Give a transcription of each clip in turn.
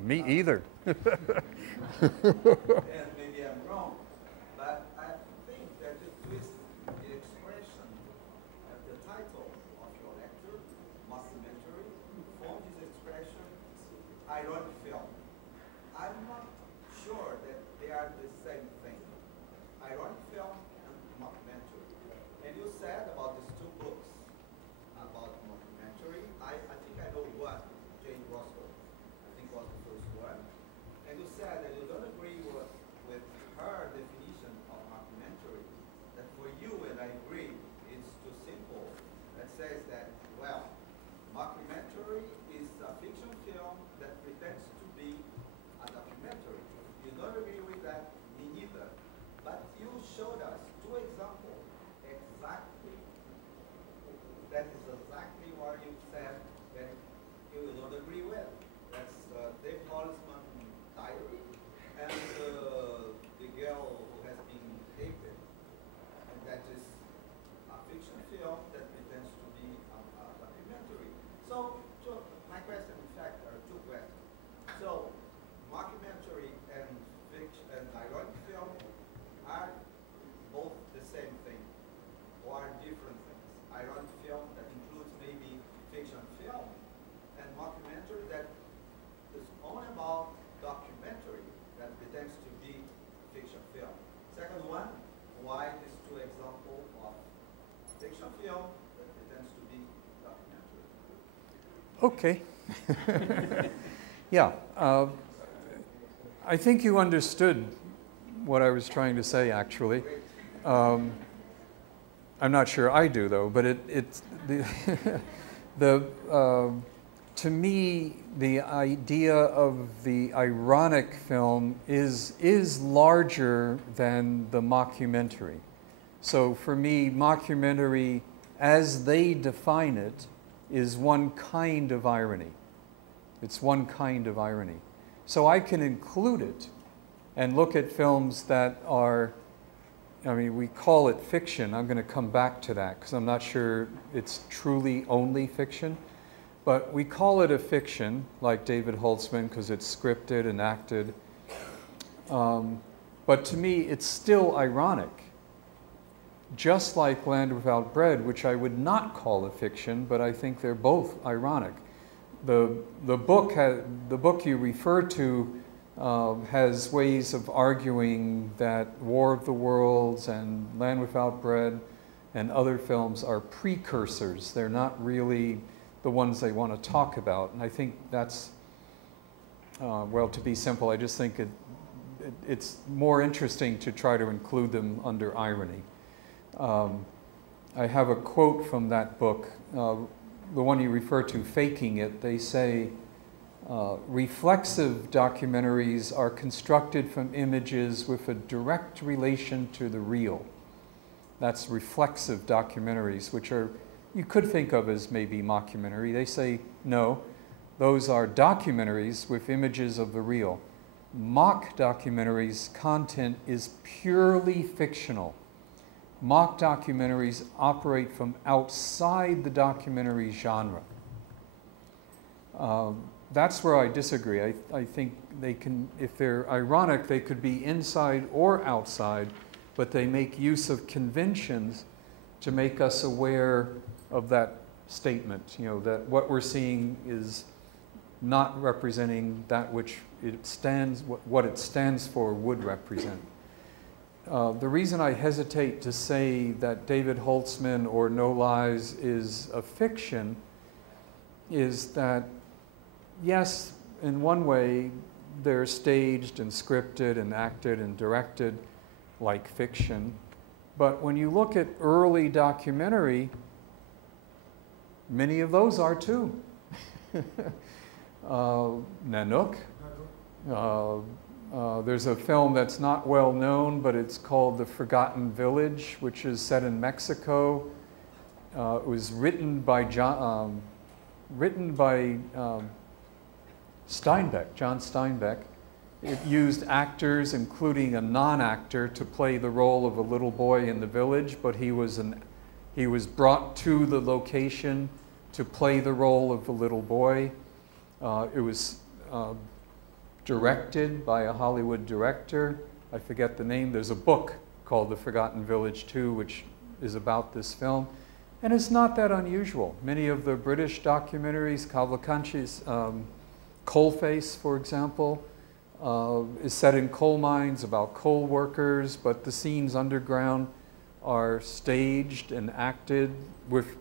Me either. And maybe I'm wrong, but I think that you twist the expression at the title of your lecture, mockumentary, from this expression, ironic film. I'm not sure that they are the same thing. Ironic film and mockumentary. And you said about these two books about mockumentary. I think I know one, Jane Russell. I think was the first one. And you said that you don't agree with her definition of mockumentary. That for you, and I agree, it's too simple. That says that, well, mockumentary is a fiction film that pretends to be a documentary. You don't agree with that, me neither. But you showed us two examples exactly. That is exactly what you said that you don't agree with. That's Dave Hollisman diary and the girl who has been raped. And that is a fiction film that pretends to be a documentary. So my question, in fact, are two questions. So mockumentary and fiction and ironic film are both the same thing or are different things. Ironic film that includes maybe fiction film and mockumentary that is only about documentary that pretends to be fiction film. Second one, why these two examples of fiction film that pretends to be documentary? Okay. Yeah. I think you understood what I was trying to say, actually. I'm not sure I do, though, but to me, the idea of the ironic film is larger than the mockumentary. So for me, mockumentary, as they define it, is one kind of irony. It's one kind of irony. So I can include it and look at films that are, I mean, we call it fiction. I'm going to come back to that because I'm not sure it's truly only fiction. But we call it a fiction, like David Holtzman, because it's scripted and acted. But to me, it's still ironic. Just like Land Without Bread, which I would not call a fiction, but I think they're both ironic. The book you refer to has ways of arguing that War of the Worlds and Land Without Bread and other films are precursors. They're not really the ones they want to talk about. And I think that's, well, to be simple, I just think it's more interesting to try to include them under irony. I have a quote from that book, the one you refer to, Faking It. They say, reflexive documentaries are constructed from images with a direct relation to the real. That's reflexive documentaries, which are, you could think of as maybe mockumentary. They say, no, those are documentaries with images of the real. Mock documentaries' content is purely fictional. Mock documentaries operate from outside the documentary genre. That's where I disagree. I think they can, if they're ironic, they could be inside or outside, but they make use of conventions to make us aware of that statement, you know, that what we're seeing is not representing that which it stands, what it stands for would represent. The reason I hesitate to say that David Holtzman or No Lies is a fiction is that, yes, in one way, they're staged and scripted and acted and directed like fiction. But when you look at early documentary, many of those are too. Nanook. There's a film that's not well known, but it's called The Forgotten Village, which is set in Mexico. It was written by John Steinbeck. It used actors, including a non-actor, to play the role of a little boy in the village, but he was brought to the location to play the role of the little boy. It was directed by a Hollywood director. I forget the name. There's a book called The Forgotten Village 2, which is about this film. And it's not that unusual. Many of the British documentaries, Cavalcanti's Coalface, for example, is set in coal mines about coal workers, but the scenes underground are staged and acted with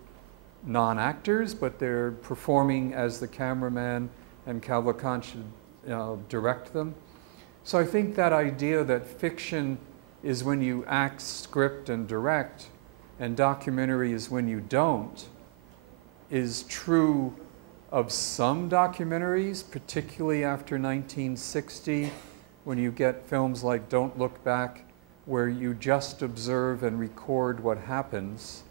non-actors, but they're performing as the cameraman and Cavalcanti direct them. So I think that idea that fiction is when you act, script, and direct, and documentary is when you don't, is true of some documentaries, particularly after 1960, when you get films like Don't Look Back, where you just observe and record what happens,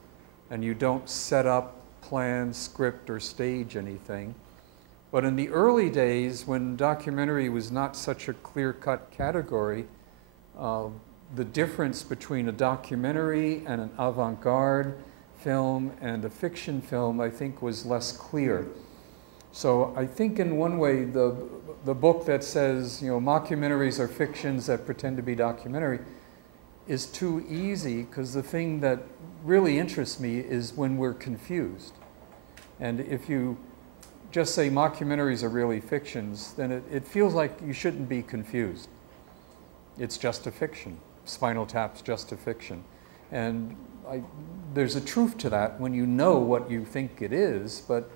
and you don't set up, plan, script, or stage anything. But in the early days, when documentary was not such a clear-cut category, the difference between a documentary and an avant-garde film and a fiction film, I think, was less clear. So I think in one way, the book that says, you know, mockumentaries are fictions that pretend to be documentary is too easy, because the thing that really interests me is when we're confused. And if you just say mockumentaries are really fictions, then it feels like you shouldn't be confused. It's just a fiction. Spinal Tap's just a fiction. And there's a truth to that when you know what you think it is, but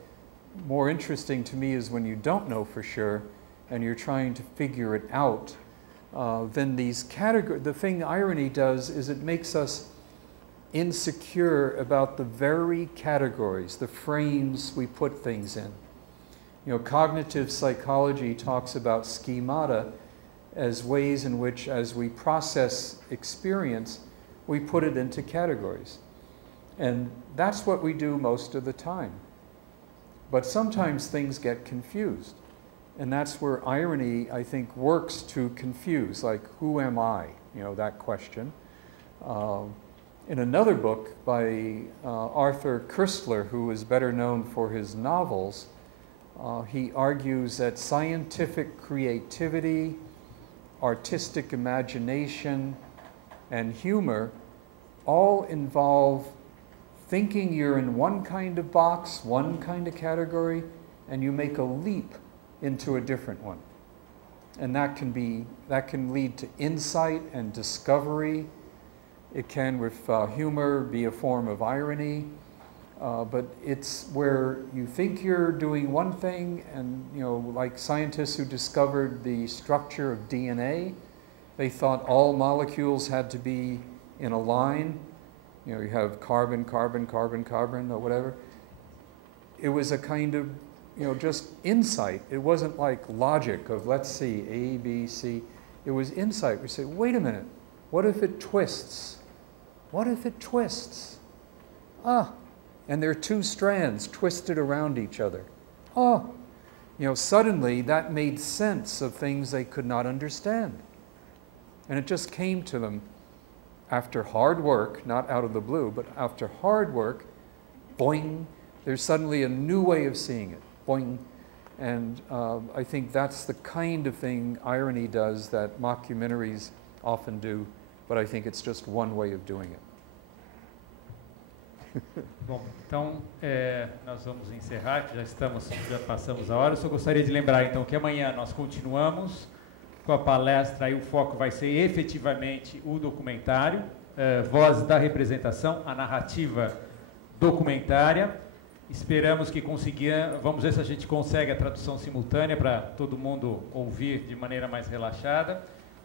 more interesting to me is when you don't know for sure and you're trying to figure it out. Then these categories, the thing irony does is it makes us insecure about the very categories, the frames we put things in. You know, cognitive psychology talks about schemata as ways in which, as we process experience, we put it into categories. And that's what we do most of the time. But sometimes things get confused. And that's where irony, I think, works to confuse, like, who am I? You know, that question. In another book by Arthur Koestler, who is better known for his novels, he argues that scientific creativity, artistic imagination, and humor all involve thinking you're in one kind of box, one kind of category, and you make a leap into a different one. And that can lead to insight and discovery. It can, with humor, be a form of irony. But it's where you think you're doing one thing, and, you know, like scientists who discovered the structure of DNA, they thought all molecules had to be in a line. You know, you have carbon, carbon, carbon, carbon, or whatever. It was a kind of, you know, just insight. It wasn't like logic of, let's see, A, B, C. It was insight. We say, wait a minute, what if it twists? What if it twists? Ah. And there are two strands twisted around each other. Oh, you know, suddenly that made sense of things they could not understand. And it just came to them after hard work, not out of the blue, but after hard work, boing, there's suddenly a new way of seeing it, boing. And I think that's the kind of thing irony does that mockumentaries often do, but I think it's just one way of doing it. Bom, então nós vamos encerrar, que já passamos a hora. Eu só gostaria de lembrar então que amanhã nós continuamos com a palestra, aí o foco vai ser efetivamente o documentário, Vozes da Representação, a narrativa documentária. Esperamos que vamos ver se a gente consegue a tradução simultânea para todo mundo ouvir de maneira mais relaxada.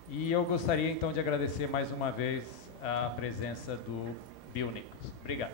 E eu gostaria então de agradecer mais uma vez a presença do Bill Nichols. Obrigado.